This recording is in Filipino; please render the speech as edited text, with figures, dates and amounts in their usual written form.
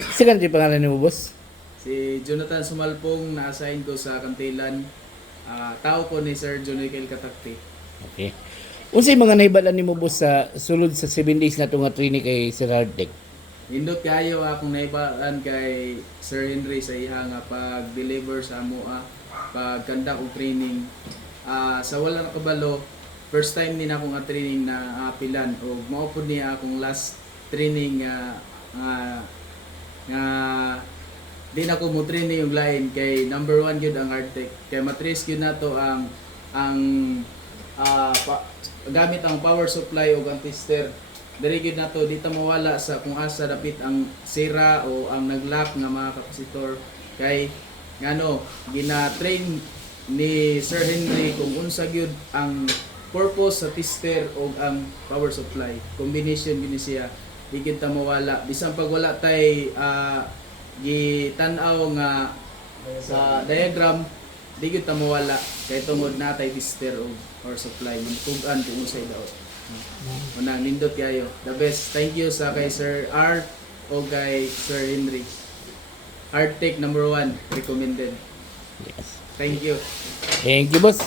Sikan di pangalan ni mo, boss? Si Jonathan Sumalpong na-assign ko sa Kantilan. Tao ko ni Sir Jonikel Katakti. Okay. Unsay mga nahibalan nimo, boss, sa sulod sa 7 days na to nga training kay Sir Hardtech? Nindot kayo akong naibaan kay Sir Henry sa iya nga pag-deliver sa amoa, pag-conduct og training. Sa wala nakabalo, first time ni na akong training na apilan o maupod niya akong last training nga di na ko mo training yung lain kay number 1 gyud ang Hardtech. Kay matris gyud nato ang gamit ang power supply o ang tester. Diri gyud nato di ta mawala sa kung asa dapit ang sira o ang naglock nga mga kapasitor kay ngano gina-train ni Sir Henry kung unsa gyud ang purpose sa tester o ang power supply. Combination gyud ni siya. Di gyud ta mawala bisan pag wala tay gitan-aw nga sa diagram di gyud ta mawala kay tungod natay tester o power supply tug-an kung unsay daw. Una, nindot kayo. The best. Thank you sa kay Sir R o kay Sir Henry. Hardtech number 1 recommended. Yes. Thank you. Thank you, boss.